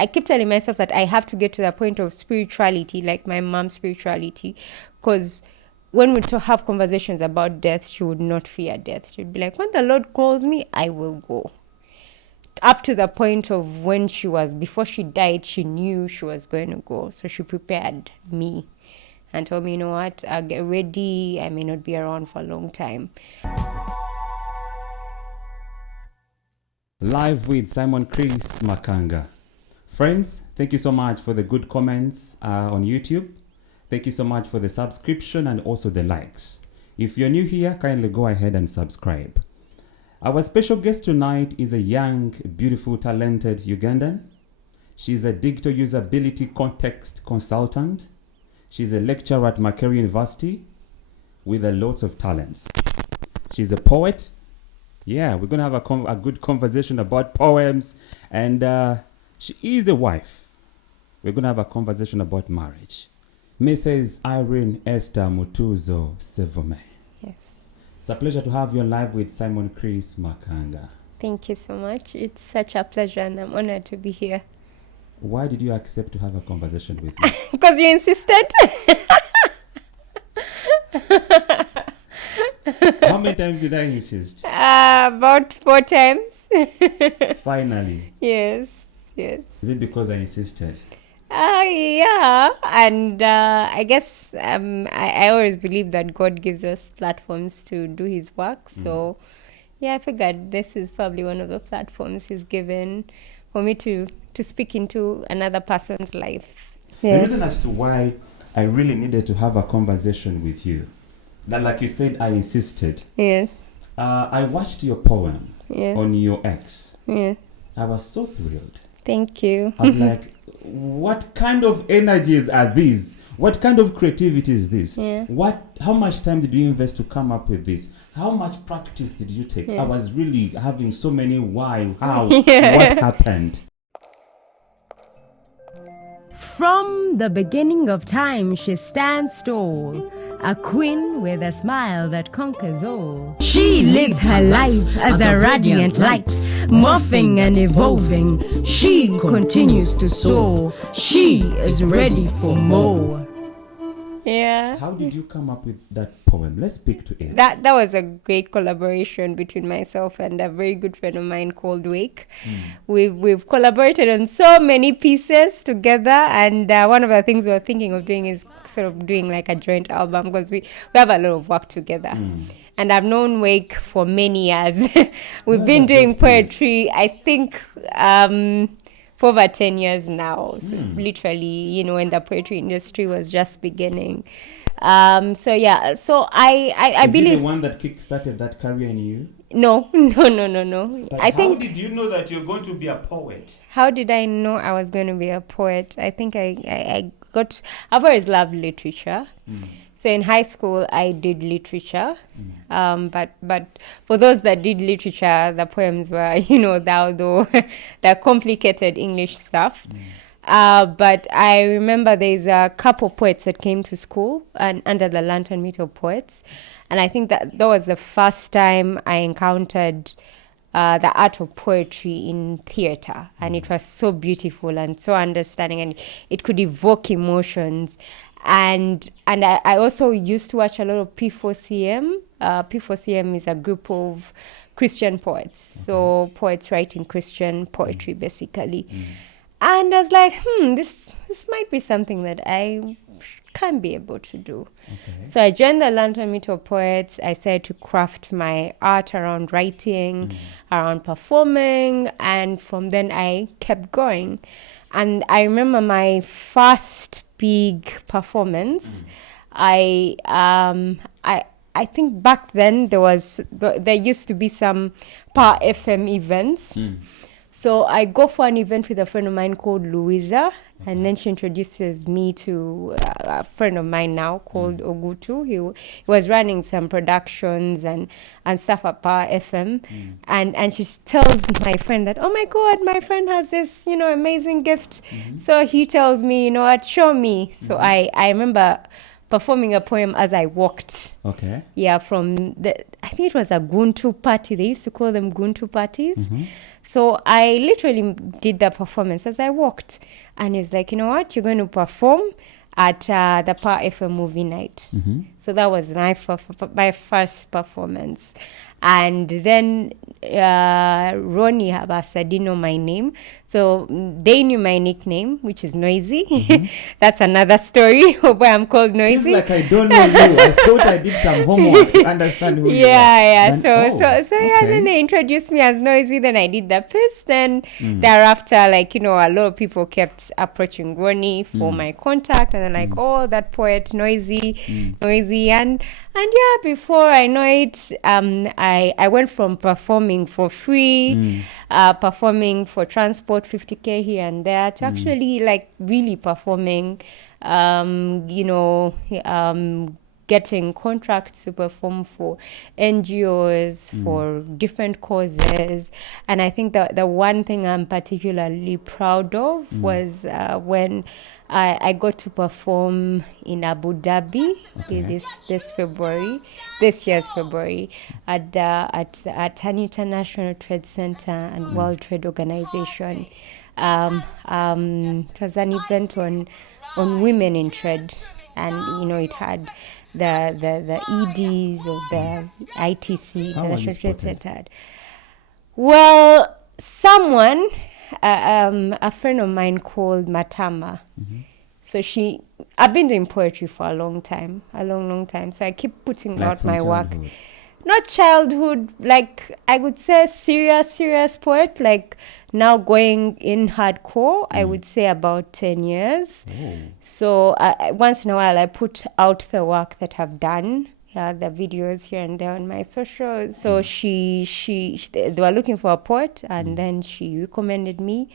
I keep telling myself that I have to get to the point of spirituality, like my mom's spirituality, because when we have conversations about death, she would not fear death. She'd be like, when the Lord calls me, I will go. Up to the point of when before she died, she knew she was going to go. So she prepared me and told me, you know what, I'll get ready. I may not be around for a long time. Live with Simon Chris Makanga. Friends, thank you so much for the good comments on YouTube. Thank you so much for the subscription and also the likes. If you're new here, kindly go ahead and subscribe. Our special guest tonight is a young, beautiful, talented Ugandan. She's a digital usability context consultant. She's a lecturer at Makerere University with a lot of talents. She's a poet. Yeah, we're going to have a good conversation about poems. And she is a wife. We're going to have a conversation about marriage. Mrs. Irene Esther Mutuzo Sevome. Yes. It's a pleasure to have you live with Simon Chris Makanga. Thank you so much. It's such a pleasure and I'm honored to be here. Why did you accept to have a conversation with me? Because you insisted. How many times did I insist? About 4 times. Finally. Yes. Is it because I insisted? Yeah, and I guess I always believe that God gives us platforms to do His work. So, yeah, I figured this is probably one of the platforms He's given for me to speak into another person's life. Yeah. The reason as to why I really needed to have a conversation with you, that like you said, I insisted. Yes. I watched your poem on your ex. Yeah. I was so thrilled. Thank you. I was like, what kind of energies are these? What kind of creativity is this? Yeah. How much time did you invest to come up with this? How much practice did you take? Yeah. I was really having so many why, how, what happened? From the beginning of time, she stands tall, a queen with a smile that conquers all. She lives her life as a radiant light, morphing and evolving. She continues to soar. She is ready for more. Yeah. How did you come up with that poem? Let's speak to it. That was a great collaboration between myself and a very good friend of mine called Wake. We've collaborated on so many pieces together, and one of the things we're thinking of doing is sort of doing like a joint album, because we have a lot of work together. And I've known Wake for many years. We've been doing poetry, I think, for over 10 years now. So literally, when the poetry industry was just beginning. So I Is believe... he the one that kick-started that career in you? No. But how did you know that you're going to be a poet? How did I know I was going to be a poet? I think I've always loved literature. So in high school, I did literature. But for those that did literature, the poems were, the complicated English stuff. But I remember there's a couple poets that came to school and under the Lantern Meet of Poets. And I think that was the first time I encountered the art of poetry in theater. And it was so beautiful and so understanding, and it could evoke emotions. And I also used to watch a lot of P4CM. P4CM is a group of Christian poets. So poets writing Christian poetry, basically. And I was like, this might be something that I can be able to do. So I joined the Lantern Meet of Poets. I started to craft my art around writing, around performing, and from then I kept going. And I remember my first big performance. I think back then there used to be some Power FM events. So I go for an event with a friend of mine called Louisa, and then she introduces me to a friend of mine now called Ogutu. He was running some productions and stuff at Power FM. And she tells my friend that, oh my God, my friend has this, amazing gift. So he tells me, what, show me. So I remember performing a poem as I walked. Okay. Yeah, from I think it was a Guntu party. They used to call them Guntu parties. So I literally did the performance as I walked. And it's like, you know what, you're going to perform at the Power FM movie night. So that was my first performance. And then Ronnie Habasa didn't know my name. So they knew my nickname, which is Noisy. That's another story of why I'm called Noisy. It's like I don't know you. I thought I did some homework to understand who you are. Yeah. Then, Yeah, then they introduced me as Noisy. Then I did the piece. Then thereafter, like, you know, a lot of people kept approaching Ronnie for my contact. And then like, oh, that poet, Noisy. And yeah, before I know it, I went from performing for free, performing for transport, 50K here and there, to actually like really performing, getting contracts to perform for NGOs, for different causes. And I think that the one thing I'm particularly proud of was when I got to perform in Abu Dhabi this year's February, at an international trade center and World Trade Organization. It was an event on women in trade, and you know it had the EDs of the ITC, International Trade Center. Well, someone, a friend of mine called Matama. So I've been doing poetry for a long time. So I keep putting out my work. Not childhood, like I would say serious poet, like now going in hardcore, I would say about 10 years. So once in a while I put out the work that I've done, the videos here and there on my socials. So they were looking for a poet, and then she recommended me.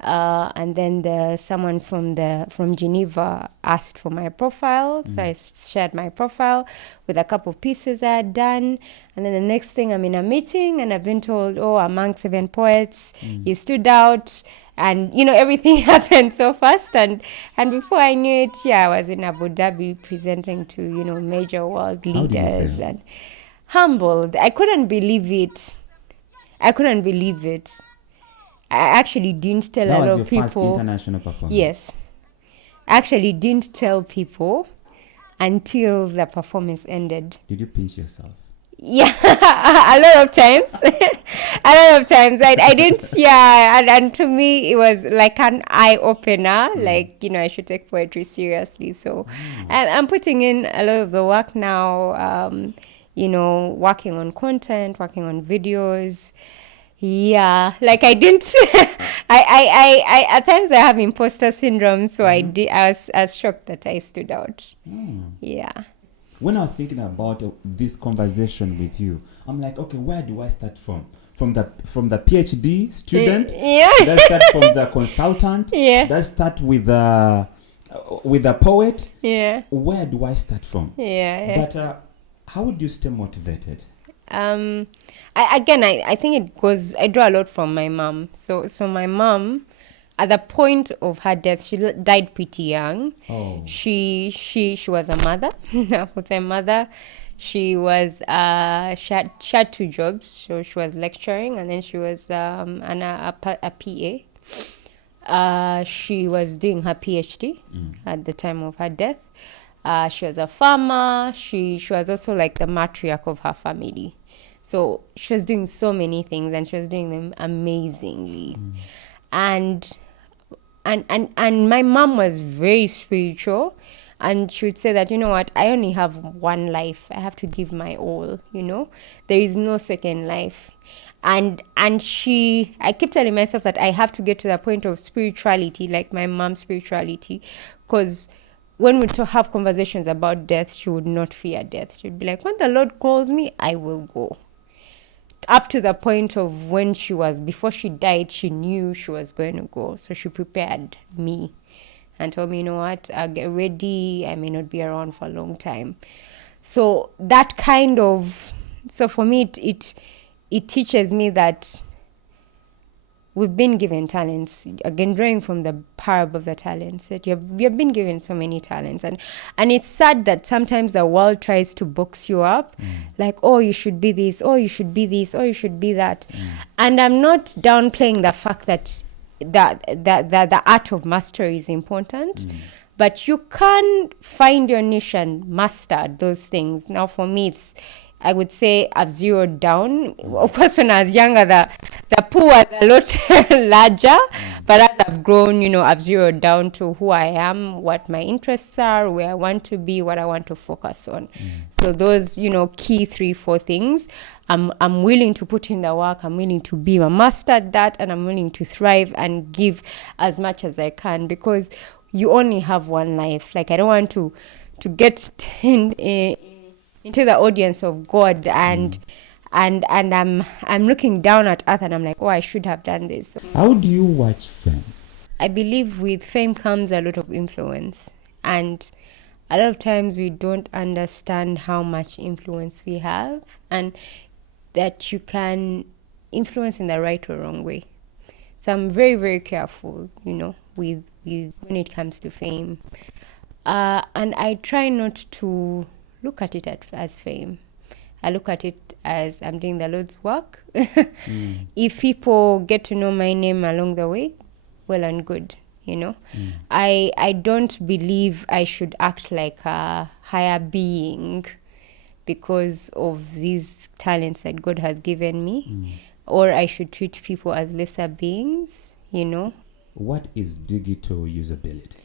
And then someone from Geneva asked for my profile, so I shared my profile with a couple of pieces I had done. And then the next thing, I'm in a meeting and I've been told, oh, among 7 poets, you stood out, and you know everything happened so fast. And before I knew it, I was in Abu Dhabi presenting to major world leaders, and humbled. I couldn't believe it. I actually didn't tell a lot of people. That was your first international performance? Yes. I actually didn't tell people until the performance ended. Did you pinch yourself? Yeah, a lot of times. I didn't, and to me, it was like an eye-opener. Like, I should take poetry seriously. So I'm putting in a lot of the work now, working on content, working on videos. Yeah, like I didn't. I at times I have imposter syndrome, so I was shocked that I stood out. Yeah. When I was thinking about this conversation with you, I'm like, okay, where do I start from? From the PhD student? Yeah. Let's start from the consultant. Yeah. Let's start with the poet. Yeah. Where do I start from? Yeah. But how would you stay motivated? I think it goes, I draw a lot from my mom. So my mom, at the point of her death, she died pretty young. Oh. She was a mother, a full-time mother. She was, she had 2 jobs. So she was lecturing, and then she was a PA. She was doing her PhD at the time of her death. She was a farmer. She was also like the matriarch of her family. So she was doing so many things, and she was doing them amazingly. And my mom was very spiritual, and she would say that, you know what, I only have one life. I have to give my all, There is no second life. And I keep telling myself that I have to get to the point of spirituality, like my mom's spirituality, because when we have conversations about death, she would not fear death. She'd be like, when the Lord calls me, I will go. Up to the point of when before she died, she knew she was going to go. So she prepared me and told me, you know what, I'll get ready. I may not be around for a long time. So that so for me, it teaches me that we've been given talents, again drawing from the parable of the talents, that you've been given so many talents, and it's sad that sometimes the world tries to box you up, like, oh, you should be this, oh, you should be this, oh, you should be that. And I'm not downplaying the fact that the art of mastery is important, but you can find your niche and master those things. Now for me, I would say I've zeroed down. Of course, when I was younger, the pool was a lot larger. But as I've grown, I've zeroed down to who I am, what my interests are, where I want to be, what I want to focus on. So those, key 3-4 things, I'm willing to put in the work. I'm willing to be a master at that, and I'm willing to thrive and give as much as I can, because you only have one life. Like, I don't want to get into the audience of God and I'm looking down at earth and I'm like, oh, I should have done this. How do you watch fame? I believe with fame comes a lot of influence, and a lot of times we don't understand how much influence we have, and that you can influence in the right or wrong way. So I'm very, very careful, with when it comes to fame. And I try not to look at it as fame. I look at it as I'm doing the Lord's work. If people get to know my name along the way, well and good, I don't believe I should act like a higher being because of these talents that God has given me, or I should treat people as lesser beings, What is digital usability?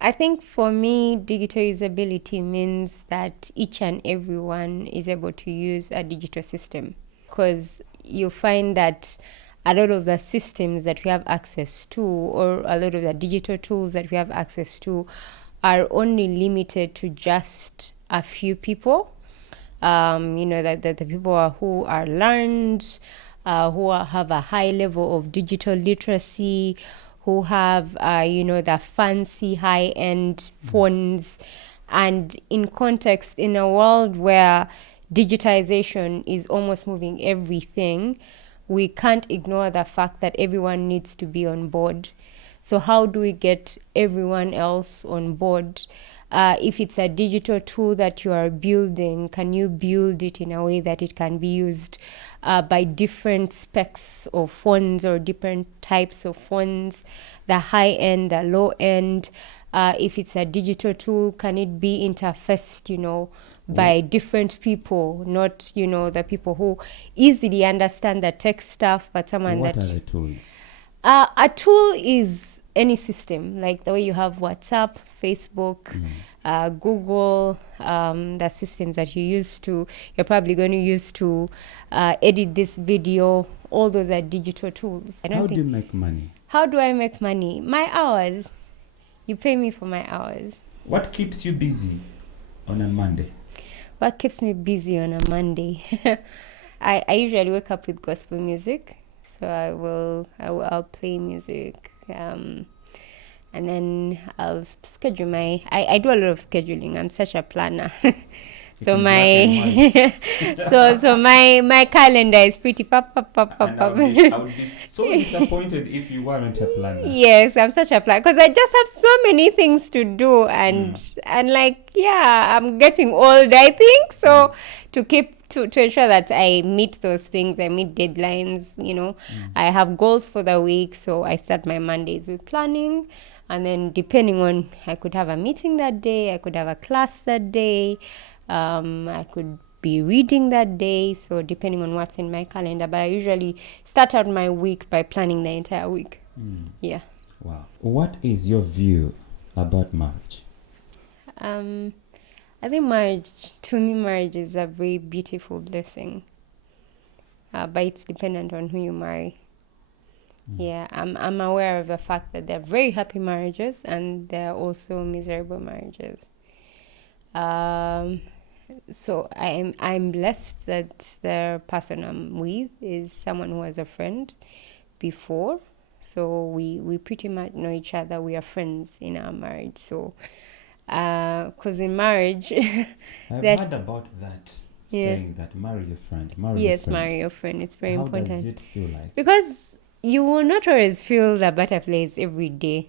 I think for me, digital usability means that each and everyone is able to use a digital system, because you find that a lot of the systems that we have access to, or a lot of the digital tools that we have access to, are only limited to just a few people. That the people who are learned, who have a high level of digital literacy, who have, the fancy high-end phones. And in context, in a world where digitization is almost moving everything, we can't ignore the fact that everyone needs to be on board. So how do we get everyone else on board? If it's a digital tool that you are building, can you build it in a way that it can be used by different specs of phones or different types of phones, the high end, the low end? If it's a digital tool, can it be interfaced, by different people, not, the people who easily understand the tech stuff, but someone What are the tools? A tool is any system, like the way you have WhatsApp, Facebook, Google, the systems that you're probably going to use to edit this video. All those are digital tools. How do you make money? How do I make money? My hours. You pay me for my hours. What keeps you busy on a Monday? What keeps me busy on a Monday? I usually wake up with gospel music. So I'll play music, and then I'll schedule I do a lot of scheduling. I'm such a planner. So my my calendar is pretty pop. I would be so disappointed if you weren't a planner. Yes, I'm such a planner because I just have so many things to do, and I'm getting old, I think. So to ensure that I meet those things, I meet deadlines, I have goals for the week. So I start my Mondays with planning, and then depending on, I could have a meeting that day, I could have a class that day, I could be reading that day. So depending on what's in my calendar, but I usually start out my week by planning the entire week. Yeah. Wow. What is your view about marriage? I think marriage is a very beautiful blessing, but it's dependent on who you marry. Yeah, I'm aware of the fact that there are very happy marriages and there are also miserable marriages. So I'm blessed that the person I'm with is someone who was a friend before, so we pretty much know each other. We are friends in our marriage. So. Because in marriage, I've heard about that, saying that marry your friend. Marry your friend. It's very important. How does it feel like? Because you will not always feel the butterflies every day.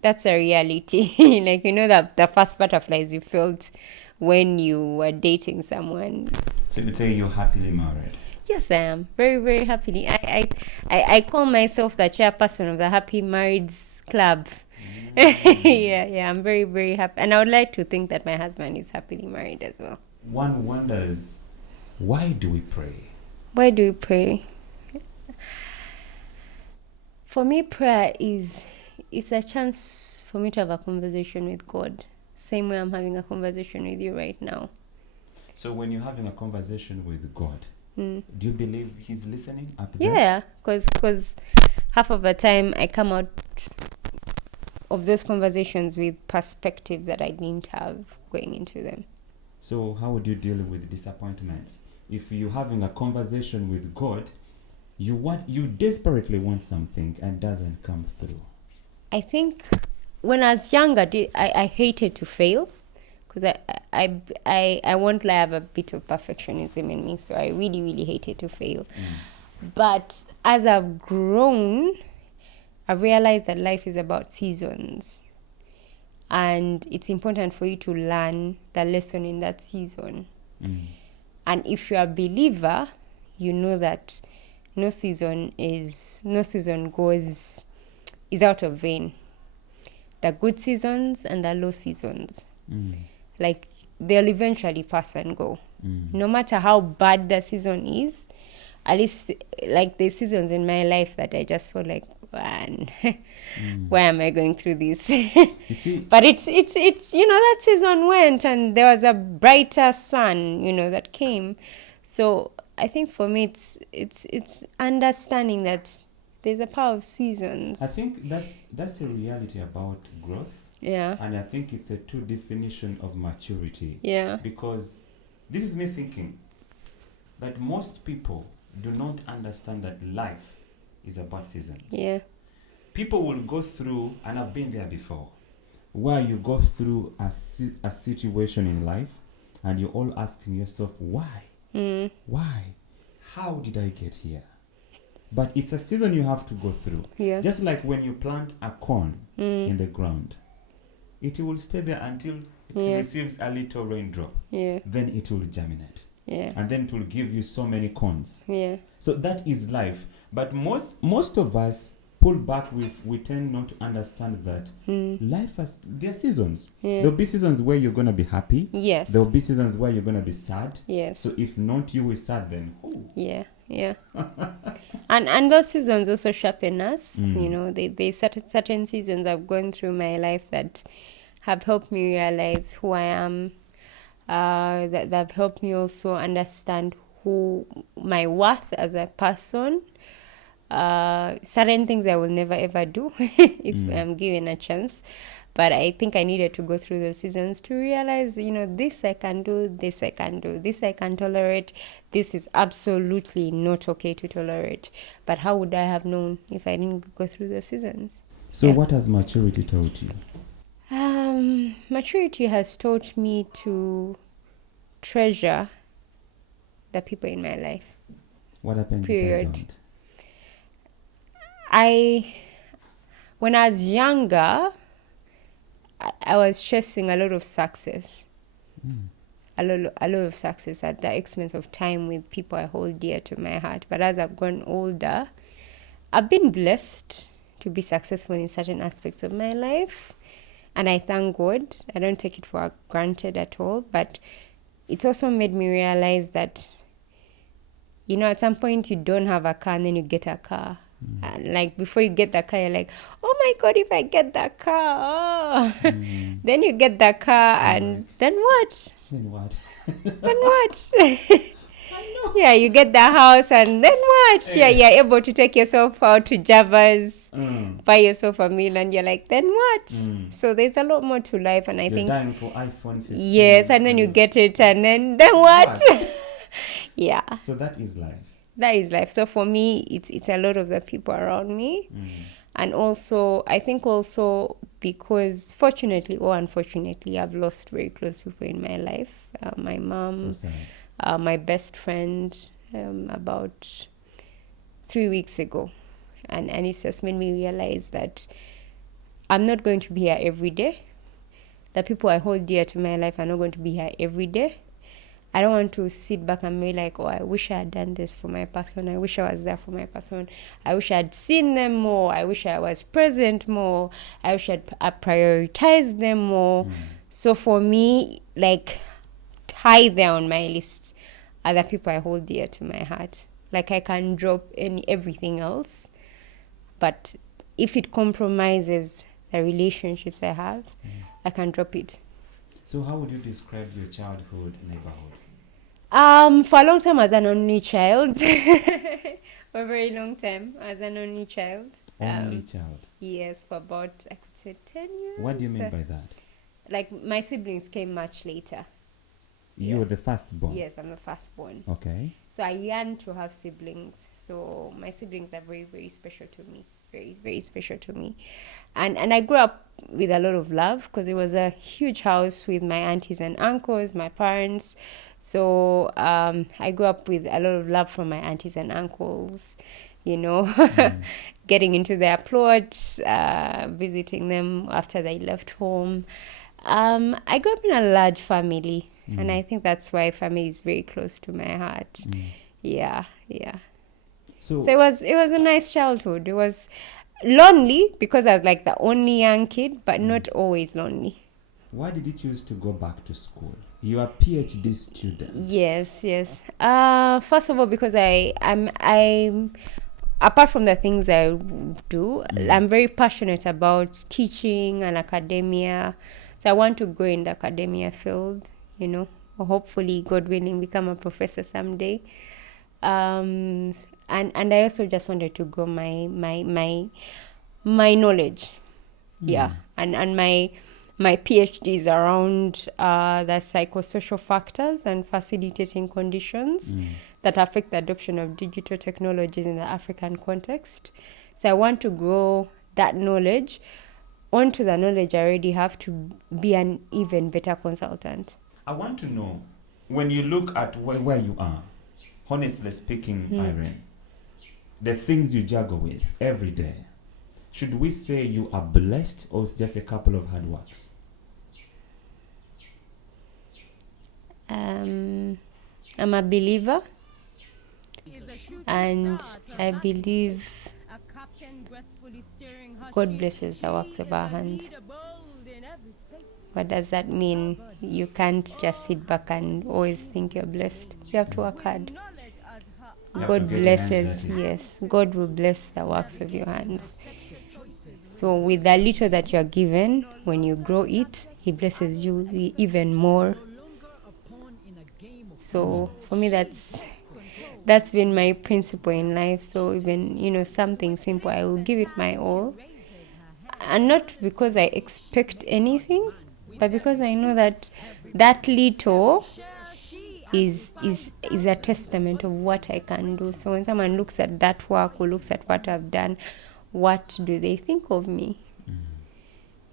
That's a reality. Like, that the first butterflies you felt when you were dating someone. So you would say you're happily married? Yes, I am. Very, very happily. I call myself the chairperson of the Happy Marrieds Club. Yeah, I'm very, very happy. And I would like to think that my husband is happily married as well. One wonders, why do we pray? Why do we pray? For me, prayer it's a chance for me to have a conversation with God. Same way I'm having a conversation with you right now. So when you're having a conversation with God, do you believe he's listening up there? Yeah, because half of the time I come out of those conversations with perspective that I didn't have going into them. So how would you deal with disappointments? If you're having a conversation with God, you desperately want something and doesn't come through. I think when I was younger, I hated to fail, because I won't lie, I have a bit of perfectionism in me, so I really, really hated to fail. But as I've grown, I realized that life is about seasons, and it's important for you to learn the lesson in that season. And if you're a believer, you know that no season is out of vain. The good seasons and the low seasons, like, they'll eventually pass and go. No matter how bad the season is, at least, like, there's seasons in my life that I just feel like, man, why am I going through this? You see, But it's that season went, and there was a brighter sun, that came. So I think for me, it's understanding that there's a power of seasons. I think that's a reality about growth. Yeah. And I think it's a true definition of maturity. Yeah. Because this is me thinking that most people do not understand that life is about seasons. Yeah. People will go through, and I've been there before, where you go through a situation in life and you're all asking yourself, why? Why? How did I get here? But it's a season you have to go through. Yeah. Just like when you plant a corn in the ground, it will stay there until it receives a little raindrop. Yeah. Then it will germinate. Yeah. And then it will give you so many corns. Yeah. So that is life. But most of us pull back with, we tend not to understand that life has, there are seasons. Yeah. There'll be seasons where you're going to be happy. Yes. There'll be seasons where you're going to be sad. Yes. So if not you is sad, then who? Yeah. Yeah. and those seasons also sharpen us. They certain seasons I've gone through my life that have helped me realize who I am. That have helped me also understand who my worth as a person. Certain things I will never ever do if I'm given a chance. But I think I needed to go through the seasons to realize, this I can do, this I can do, this I can tolerate, this is absolutely not okay to tolerate. But how would I have known if I didn't go through the seasons? So what has maturity taught you? Maturity has taught me to treasure the people in my life. What happens Period. if I don't? When I was younger, I was chasing a lot of success. A lot of success at the expense of time with people I hold dear to my heart. But as I've grown older, I've been blessed to be successful in certain aspects of my life. And I thank God. I don't take it for granted at all. But it's also made me realize that, at some point you don't have a car and then you get a car. And like before you get the car, you're like, oh my God, if I get that car. Then you get the car and then what? Then what? Then what? Yeah, you get the house and then what? Yeah, you're able to take yourself out to Java's, buy yourself a meal, and you're like, then what? So there's a lot more to life, and I You're think dying for iPhone 15. yes, and then you get it, and then what? Yeah. So that is life. That is life. So for me, it's a lot of the people around me. And also, I think also because fortunately or unfortunately, I've lost very close people in my life. My mom, So sad. my best friend, about 3 weeks ago. and it's just made me realize that I'm not going to be here every day. The people I hold dear to my life are not going to be here every day. I don't want to sit back and be like, oh, I wish I had done this for my person. I wish I was there for my person. I wish I had seen them more. I wish I was present more. I wish I prioritized them more. So for me, like, high there on my list are the people I hold dear to my heart. Like, I can drop everything else, but if it compromises the relationships I have, I can drop it. So how would you describe your childhood neighborhood? For a long time as an only child. For a very long time as an only child. Only child? Yes, for about, I could say, 10 years. What do you mean by that? Like, my siblings came much later. You were the firstborn? Yes, I'm the firstborn. Okay. So I yearn to have siblings. So my siblings are very, very special to me. Very, very special to me. And I grew up with a lot of love because it was a huge house with my aunties and uncles, my parents. So I grew up with a lot of love from my aunties and uncles, you know, getting into their plot, visiting them after they left home. I grew up in a large family, and I think that's why family is very close to my heart. Yeah. So it was a nice childhood. It was lonely because I was like the only young kid, but not always lonely. Why did you choose to go back to school? You are a PhD student. Yes. First of all, because I'm apart from the things I do, I'm very passionate about teaching and academia. So I want to go in the academia field, you know, or hopefully, God willing, become a professor someday. And I also just wanted to grow my knowledge. Yeah. And my PhD is around the psychosocial factors and facilitating conditions that affect the adoption of digital technologies in the African context. So I want to grow that knowledge onto the knowledge I already have to be an even better consultant. I want to know, when you look at where you are, honestly speaking, Irene, the things you juggle with every day, should we say you are blessed or it's just a couple of hard works? I'm a believer, and I believe God blesses the works of our hands. What does that mean? You can't just sit back and always think you're blessed. You have to work hard. God blesses, yes. God will bless the works of your hands. So with the little that you're given, when you grow it, He blesses you even more. So for me, that's been my principle in life. So even, you know, something simple, I will give it my all. And not because I expect anything, but because I know that little is a testament of what I can do. So when someone looks at that work or looks at what I've done, what do they think of me?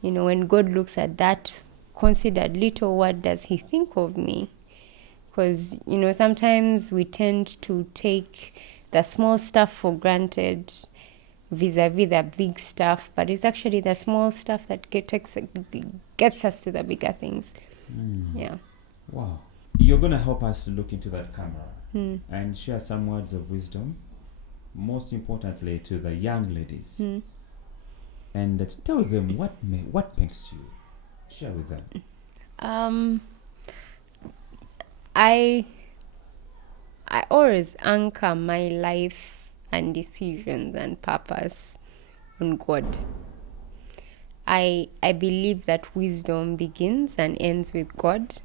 You know, when God looks at that considered little, what does He think of me? Because, you know, sometimes we tend to take the small stuff for granted vis-a-vis the big stuff, but it's actually the small stuff that gets us to the bigger things. Yeah. Wow. You're going to help us look into that camera and share some words of wisdom, most importantly to the young ladies, and tell them what makes you. Share with them. I always anchor my life and decisions and purpose on God. I believe that wisdom begins and ends with God,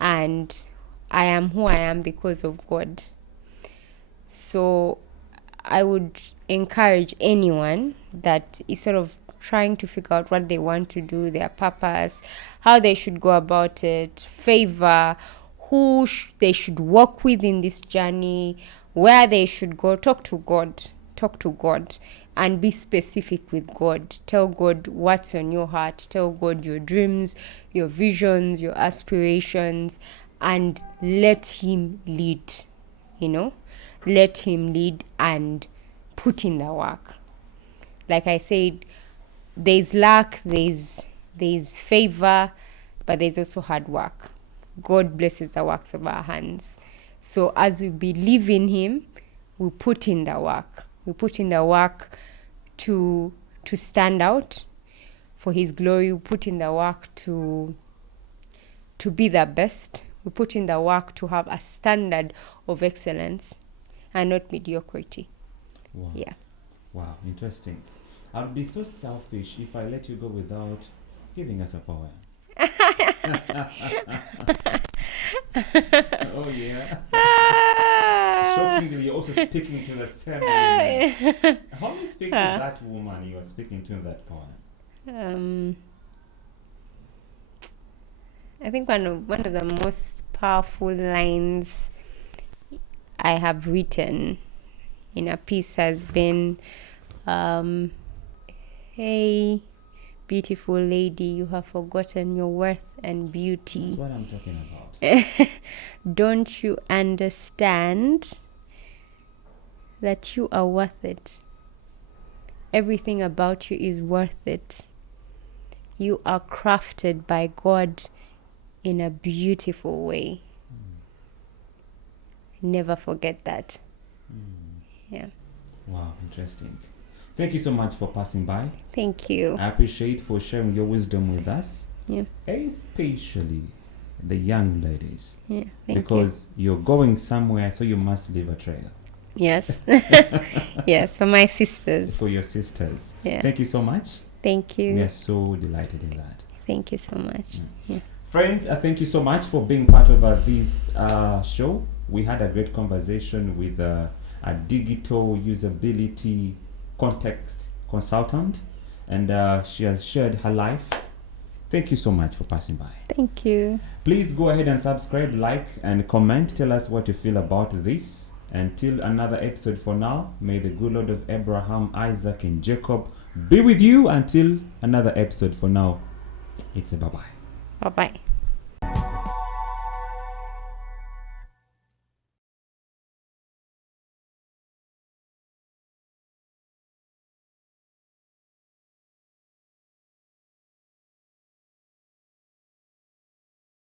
and I am who I am because of God. So I would encourage anyone that is sort of trying to figure out what they want to do, their purpose, how they should go about it, favor, who they should work with in this journey, where they should go. Talk to God and be specific with God. Tell God what's on your heart. Tell God your dreams, your visions, your aspirations, and let Him lead. You know, let Him lead and put in the work. Like I said, there's luck, there's favor, but there's also hard work. God blesses the works of our hands. So as we believe in him, we put in the work. We put in the work to stand out for his glory. We put in the work to be the best. We put in the work to have a standard of excellence and not mediocrity. Wow. Yeah. Wow, interesting. I would be so selfish if I let you go without giving us a poem. Oh, yeah. Shockingly, you're also speaking to the same woman. How do you speak to that woman you're speaking to in that poem? I think one of the most powerful lines I have written in a piece has been, hey, beautiful lady, you have forgotten your worth and beauty. That's what I'm talking about. Don't you understand that you are worth it? Everything about you is worth it. You are crafted by God in a beautiful way. Never forget that. Yeah. Wow, interesting. Thank you so much for passing by. Thank you. I appreciate for sharing your wisdom with us. Yeah. Especially the young ladies. Yeah. Because you're going somewhere, so you must leave a trail. Yes. Yes, for my sisters. For your sisters. Yeah. Thank you so much. Thank you. We are so delighted in that. Thank you so much. Yeah. Friends, thank you so much for being part of this show. We had a great conversation with a digital usability context consultant, and she has shared her life. Thank you so much for passing by. Thank you. Please go ahead and subscribe, like, and comment. Tell us what you feel about this. Until another episode for now, may the good Lord of Abraham, Isaac, and Jacob be with you until another episode for now. It's a bye-bye. Bye-bye.